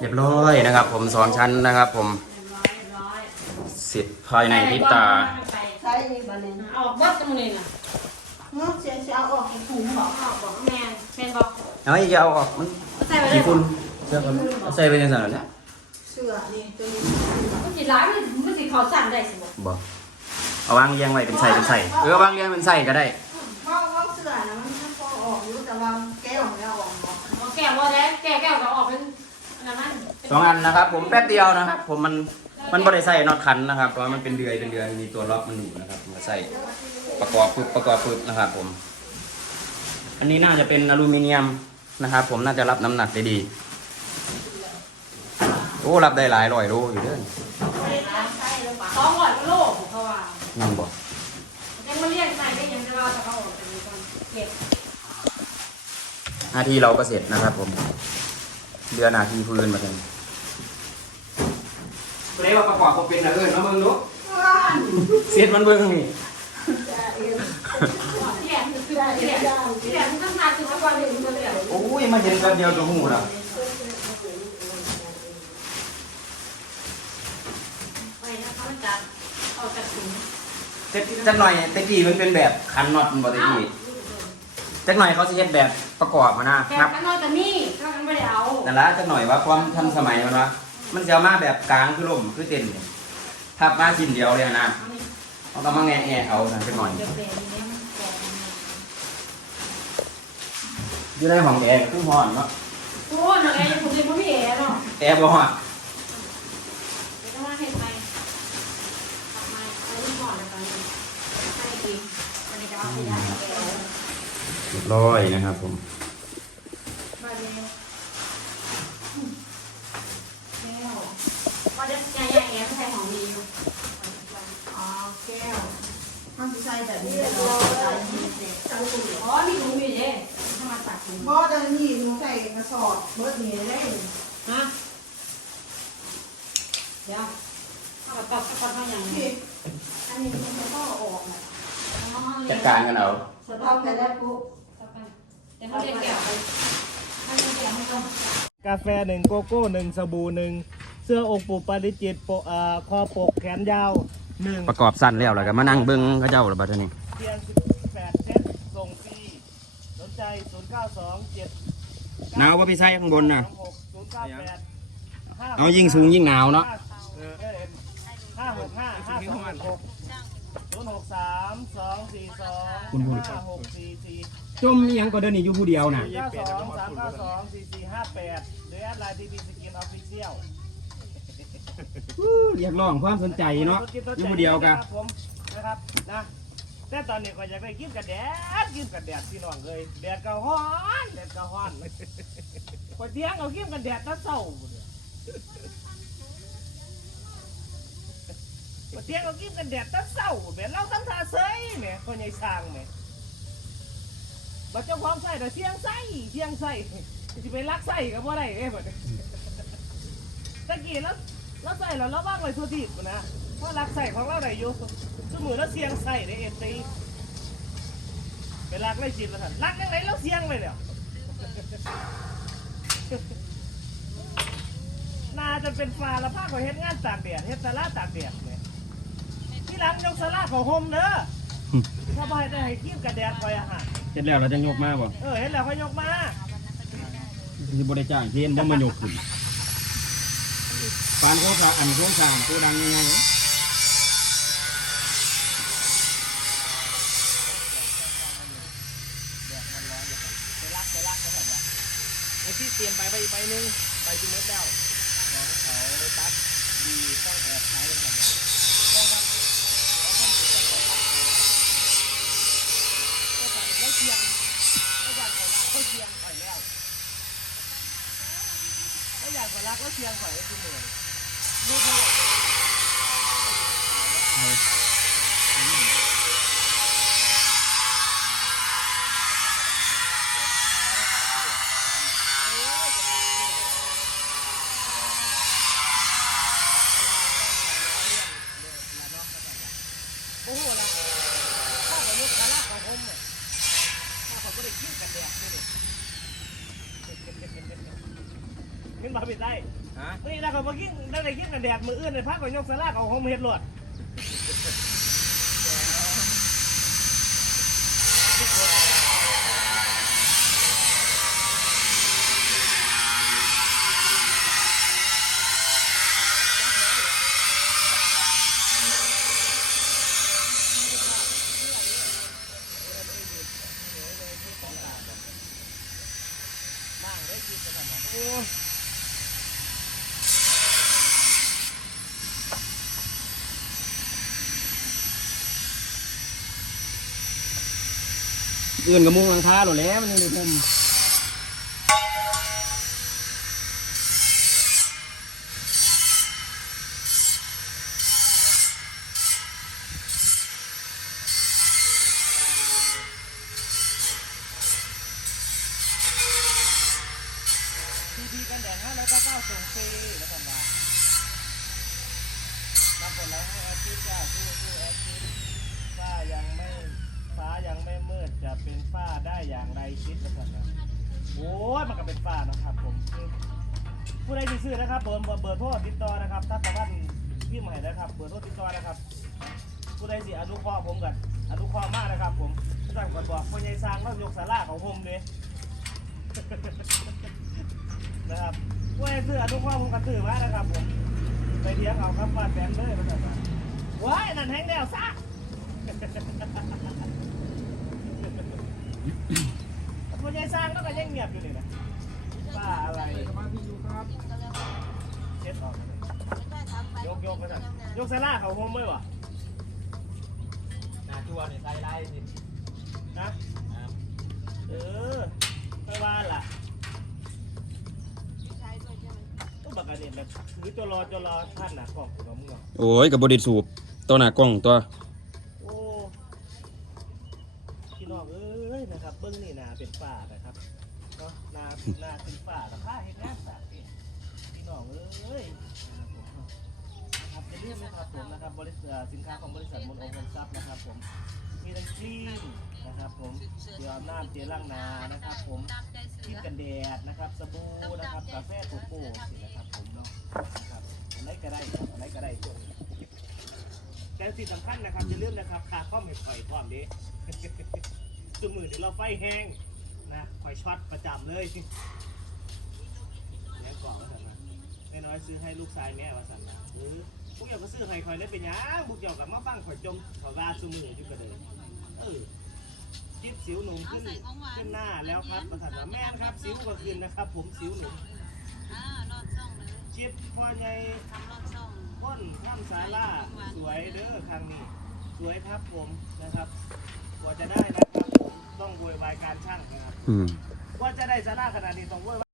เรียบร้อยนะครับ ผมสองชั้นนะครับ ผมเรียบร้อยเรียบร้อยเสร็จภายในพริบตาใช่นี่บันนี้เอาออกบัดตรงนี้น่ะเนาะเสียเสียเอาออกจากถุงบอกเอาออกบอกแม่นแม่นบอกเอาอีกอย่าเอาออกมันใส่ไปเลกี่ยคุณเสื้อกันเอาใส่ไปในสั่นเนี่ยเสื้อนี่ตัวนี้มันสิร้ายมันมันสิเขาสั่นได้สิบ่บอกเอาวางเรียงไว้เป็นใส่เป็นใส่เออวางเรียงเป็นใส่ก็ได้ว่าว่าเสื้อนะมันพอออกอยู่แต่ว่าแก้วไม่เอาออกบอกเอาแก้วว่าแล้วแก้วแก้วก็ออกเป็นอันนั้น สองอันนะครับ ผมแป๊บเดียวนะครับ ผมมันมันบริใส่น็อตคันนะครับเพราะว่ามันเป็นเดือยเป็นเดือยมีตัวล็อกมันอยู่นะครับผมก็ใส่ประกอบปึ๊บประกอบปึ๊บนะครับ ผม อันนี้น่าจะเป็นอลูมิเนียมนะครับ ผมน่าจะรับน้ำหนักได้ดีโอ้รับได้หลายร้อยโลอยู่เด้อสองร้อยกิโลเขาว่านั่นบอกยังมาเรียกใส่ได้ยังจะว่าจะเขาออกเป็นคนเก็บหน้าที่เราก็เสร็จนะครับ ผมเรือหนาทีพื้นมาถึงเรีย กว่าประกอบผมเป็นอะไรเอิญมาเบิ่งดูเสร็จมันเบิ่งนี่เสียมันคือเสียเสียมันต้องทานคือเมื่อก่อนเดี๋ยวมันจะเรียกโอ้ยมาเห็นกันเดียวตัวหูนะไปนะคะมันจะออกจากถุงจักจักหน่อยตะกี้มันเป็นแบบคันน็อตมันบ่ตะกี้จักหน่อยเขาจะเฮ็ดแบบประกอบมานะแกครับกันนอกจากนี่ก็กันไม่ได้เอาแต่ละจักหน่อยว่าความทันสมัยมันว่า มันจะเอามาแบบกลางคือล่มคือเต็นเนี่ยทับมาชิ้นเดียวเลยนะเอาต้องมาแงะแงะเอานะจักหน่อยเดี๋ยวเบรกนี้ก่อนอยู่ในห้องแอร์ก็คือฮ้อนเนาะโอ้หนูแอร์ยังคงเป็นพ่อพี่เอ๋เนาะแอร์บ่ฮ้อนเดี๋ยวต้องมาเห็นไหมทำไมไปรุ่นก่อนนะตอนนี้ให้กินวันนี้จะเอาขยะแกเรียบร้อยนะครับผม มาเร็วแก้วว่าจะยายาแอร์ใส่ของดีอยู่ อ๋อแก้ว บบนี้เรียบเนาะร้อยอ๋อมีเด้ทำมาตัดหนูบ่เดินนี่หนูใส่กระสอบเบิดนี่ได้ฮะเดี๋ยวเอากระตับกระตับมาอย่างนี้อันนี้มันก็ออกนะจัดการกันเอาสต๊อกไปได้ปุ๊บเดี๋ยวเขาเรียกแก้วไปให้เรียกแก้วให้เขากาแฟหนึ่งโกโก้หนึ่งสบู่หนึ่งเสื้อองค์ปู่ปาริจิตโปะอ่าคอปกแขนยาว หนึ่งประกอบสั้นแล้วแล้วก็มานั่งเบิ่งเขาเจ้าแล้วบัดนี้เพียงแปดเซตส่งฟรีสนใจศูนย์เก้าสองเจ็ดหนาวว่าพี่ใส่ข้างบนน่ะหกศูนย์เก้าแปดห้าเอายิ่งสูงยิ่งหนาวเนาะห้าหกห้าห้าสองหกศูนย์หกสามสองสี่สองคุณพูดห้าหกสี่สี่จมอิหยังก็เดินนี่อยู่ผู้เดียวน่ะเก้าสองสามเก้าสองสี่สี่ห้าแปดหรือแอดไลน์ทีวีสกินออฟฟิเชียล เรียกร้องความสนใจเนาะอยู่ผู้เดียวกันผมนะครับนะแต่ตอนนี้ก็อยากได้กินกับแดดกินกับแดดพี่น้องเลยแดดก็ฮ้อนแดดก็ฮ้อนพอเที่ยงเอากินกับแดดตะเศร้าเนี่ยพอเที่ยงเอากินกับแดดตะเศร้าแม่เราทำท่าเซยแม่คนใหญ่สร้างแม่บัดเจ้าของใส่แต่เที่ยงใส่เที่ยงใส่จะไปรักใส่ก็บ่ได้เด้บัดนี้ตะกี้แล้ว เราใส่แล้วเราบ้างไว้ทั่วที่นะเพราะรักใส่ของเราได้อยู่สมือแล้วเสียงใส่ในเอฟซีเป็นรักไม่ชินแล้วท่านรักยังไงแล้วเสียงไปเนี่ยน่าจะเป็นฟ้าละผ้าของเฮ็ดงานตากแดดเฮ็ดสาราตากแดดเนี่ยที่หลังยกสาราของโฮมเด้อถ้าบ่ให้ได้ให้กินกับแดดคอยอาหารเสร็จแล้วเราจะยกมาบ่เออเห็นแล้วค่อยยกมาสิบ่ได้จ้างเคนบ่มายกขึ้น ปานโครงสร้างอันโครงสางตัวดังยังไงไปรักไปรักก็แบบว่าไอ้ที่เตรียมไปไปอีกใบหนึงไปที่เม็ดแล้วของเขาตัดดีต้องแอบใช้แบบนี้แล้วเทียงแล้วอยากขอรักเขาเทียงข่อยแล้วแล้วอยากขอรักแล้วเทียงข่อยก็คือเหมือนเขาหมด โอ้โหละถ้าผมยกกะลาของผมข้าผมไม่ได้คิดกันแดดเลยเห็นบ่ปิดได้ นี่ถ้าเขามากินได้ได้กินกันแดดมืออื่นในพักก็ยกสลากเอาของเฮ็ดรวดเอื่ อื่นกับมุงหลังคาหรอแล้วมันยังอยู่ผมพีกันแดดห้าร้อยเก้าเก้าส่งฟรีแล้วกันว่ารับผลแล้วให้แอดชิดจ้าสู้สู้แอดชิดฟ้ายังไม่ ฟ้ายังไม่มืดจะเป็นฟ้าได้อย่างไรชิดแล้วกันนะโอ้ยมันก็เป็นฟ้านะครับผมคือผู้ใดที่ซื้อนะครับ เบอร์เบอร์เบอร์โทรติดต่อนะครับถ้าตะวันพี่ให้นะครับเบอร์โทรติดต่อนะครับ ผู้ใดสิอนุเคราะห์ผมกันอนุเคราะห์มากนะครับ ผมสั่งก่อนบอกพ่อใหญ่สร้างต้องยกสาราของผมเลยนะครับผู้ใดซื้ออนุเคราะห์ผมก็ซื้อมานะครับผมไปเลี้ยงเอาครับฟาดแบนเลยมาจากนั้นว้ายนั่นแห้งแล้วซะ พ่อใหญ่สร้างแล้วก็ยังเงียบอยู่นี่นะป้าอะไรเช็ดออกเลยยกยกไปสั่นยกสาราเขาโฮมไหมวะหน้าจัวเนี่ยใส่ได้สินะเออไม่ว่าล่ะก็บักอันนี้แบบถือตัวรอตัวรอท่านหนักกล่องของมึงเหรอโอ้ยกับบไดิสูบตัวหน้ากล้องตัว โอ้พี่น้องเอ้ยนะครับ เบิ้งนี่นาเป็นป่านะครับเนาะนานาเป็นป่าแต่ผ้าเห็นงานสาดนี่พี่น้องเอ้ยนะครับอย่าลืมนะครับผมนะครับบริษัทสินค้าของบริษัทมนต์องค์ทรัพย์นะครับผมมีทั้งครีมนะครับผมเจลน้ำเจลล้างหนานะครับ ผมครีมกันแดดนะครับสบู่นะครับกาแฟโกโก้นะครับผมเนาะนะครับอะไรก็ได้ครับอะไรก็ได้ช่วงนี้แต่สิ่งสำคัญนะครับอย่าลืมนะครับคาข้อมให้ข่อยพร้อมดิ จุมือเดี๋ยวเราไฟแห้งนะข่อยช็อตประจำเลยแล้วก่อนว่าสันนะแม่น้อยซื้อให้ลูกชายแม่ว่าสันนะหรือพวกเกี่ยวก็ซื้อให้ข่อยได้เป็นหยังพวกเกี่ยวกับมาฟังข่อยจมข่อยว่าจุมืออยู่กันเลยเออจิบสิวหนุ่มขึ้นขึ้นหน้าแล้วครับประสันว่าแม่นครับสิวก็ขึ้นนะครับ ผมสิวหนุ่มอ่ารอดช่องเลยจิบพอใหญ่ทำรอดช่องก้นข้ามสาราสวยเด้อครั้งนี้ สวยครับผมนะครับกว่าจะได้นะครับผม ต้องโวยวายการช่างนะครับอืมกว่าจะได้สาราขนาดนี้ต้องโวยวาย